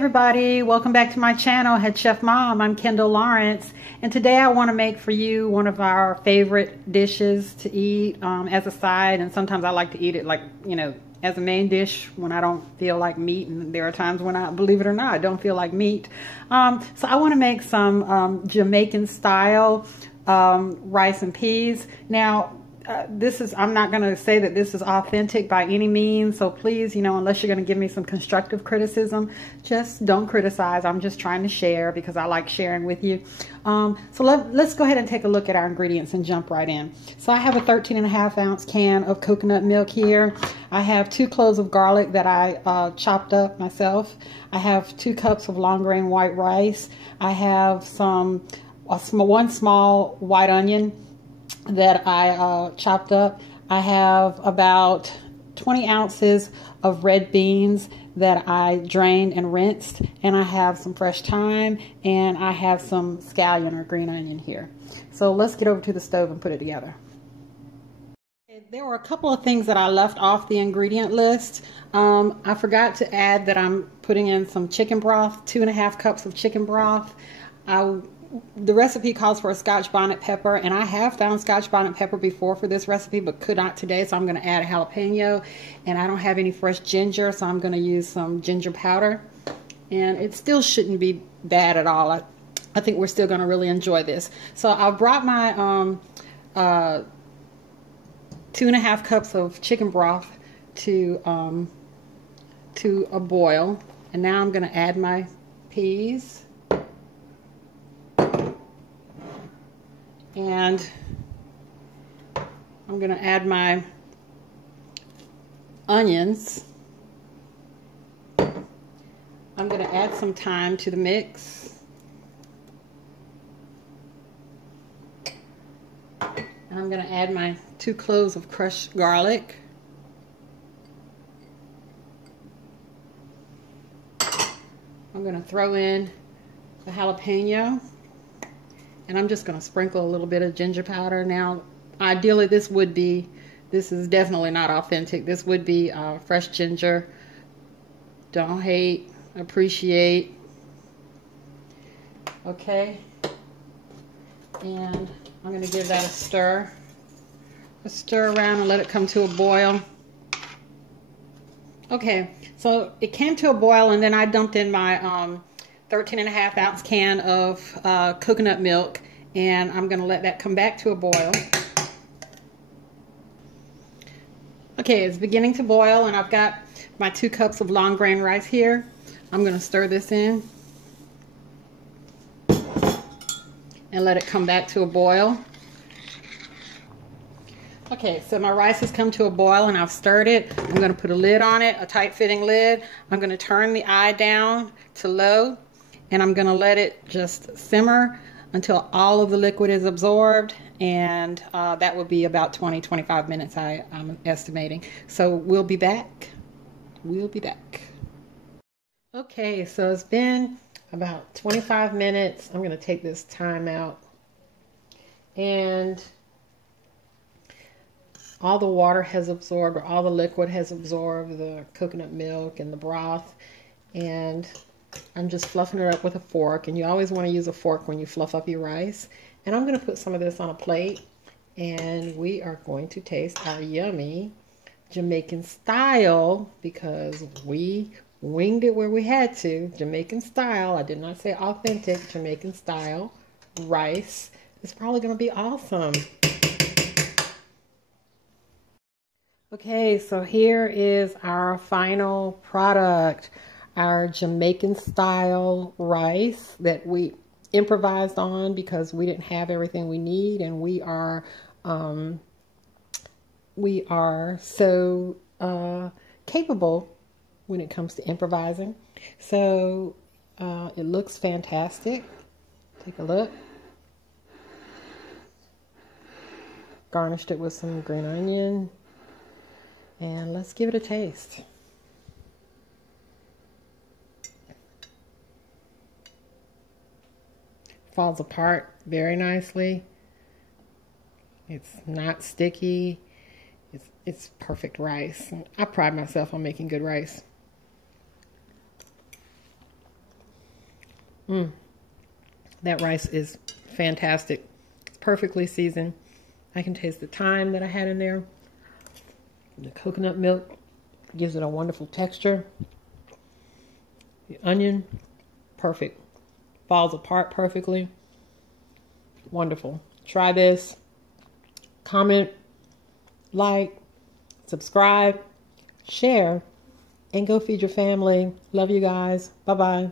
everybody, welcome back to my channel, Head Chef Mom. I'm Kendall Lawrence, and today I want to make for you one of our favorite dishes to eat as a side, and sometimes I like to eat it like, you know, as a main dish when I don't feel like meat, and there are times when I, believe it or not, I don't feel like meat. So I want to make some Jamaican style rice and peas. Now, I'm not going to say that this is authentic by any means, so please, you know, unless you're going to give me some constructive criticism, just don't criticize. I'm just trying to share because I like sharing with you. So let's go ahead and take a look at our ingredients and jump right in. So I have a 13.5-ounce can of coconut milk here. I have 2 cloves of garlic that I chopped up myself. I have 2 cups of long grain white rice. I have one small white onion that I chopped up. I have about 20 ounces of red beans that I drained and rinsed, and I have some fresh thyme, and I have some scallion or green onion here. So let's get over to the stove and put it together. There were a couple of things that I left off the ingredient list. I forgot to add that I'm putting in some chicken broth, 2.5 cups of chicken broth. The recipe calls for a Scotch bonnet pepper, and I have found Scotch bonnet pepper before for this recipe, but could not today, so I'm going to add a jalapeno. And I don't have any fresh ginger, so I'm going to use some ginger powder. And it still shouldn't be bad at all. I think we're still going to really enjoy this. So I brought my 2.5 cups of chicken broth to a boil, and now I'm going to add my peas. And I'm going to add my onions. I'm going to add some thyme to the mix. And I'm going to add my 2 cloves of crushed garlic. I'm going to throw in the jalapeno. And I'm just going to sprinkle a little bit of ginger powder. Now, ideally, this is definitely not authentic. This would be fresh ginger. Don't hate, appreciate. Okay. And I'm going to give that a stir. Stir around and let it come to a boil. Okay, so it came to a boil, and then I dumped in my 13.5-ounce can of coconut milk, and I'm going to let that come back to a boil. Okay, it's beginning to boil, and I've got my 2 cups of long grain rice here. I'm going to stir this in and let it come back to a boil. Okay, so my rice has come to a boil, and I've stirred it. I'm going to put a lid on it, a tight-fitting lid. I'm going to turn the eye down to low, and I'm going to let it just simmer until all of the liquid is absorbed, and that will be about 20-25 minutes I'm estimating. So we'll be back. Okay, so it's been about 25 minutes. I'm going to take this thyme out, and all the water has absorbed, or all the liquid has absorbed the coconut milk and the broth, and I'm just fluffing it up with a fork, and you always want to use a fork when you fluff up your rice. And I'm going to put some of this on a plate, and we are going to taste our yummy Jamaican style, because we winged it where we had to. Jamaican style, I did not say authentic, Jamaican style rice. It's probably going to be awesome. Okay, so here is our final product. Our Jamaican style rice that we improvised on because we didn't have everything we need, and we are so capable when it comes to improvising. So it looks fantastic. Take a look. Garnished it with some green onion, and let's give it a taste. Falls apart very nicely. It's not sticky. It's perfect rice. I pride myself on making good rice. That rice is fantastic. It's perfectly seasoned. I can taste the thyme that I had in there. The coconut milk gives it a wonderful texture. The onion, perfect. Falls apart perfectly. Wonderful. Try this. Comment, like, subscribe, share, and go feed your family. Love you guys. Bye-bye.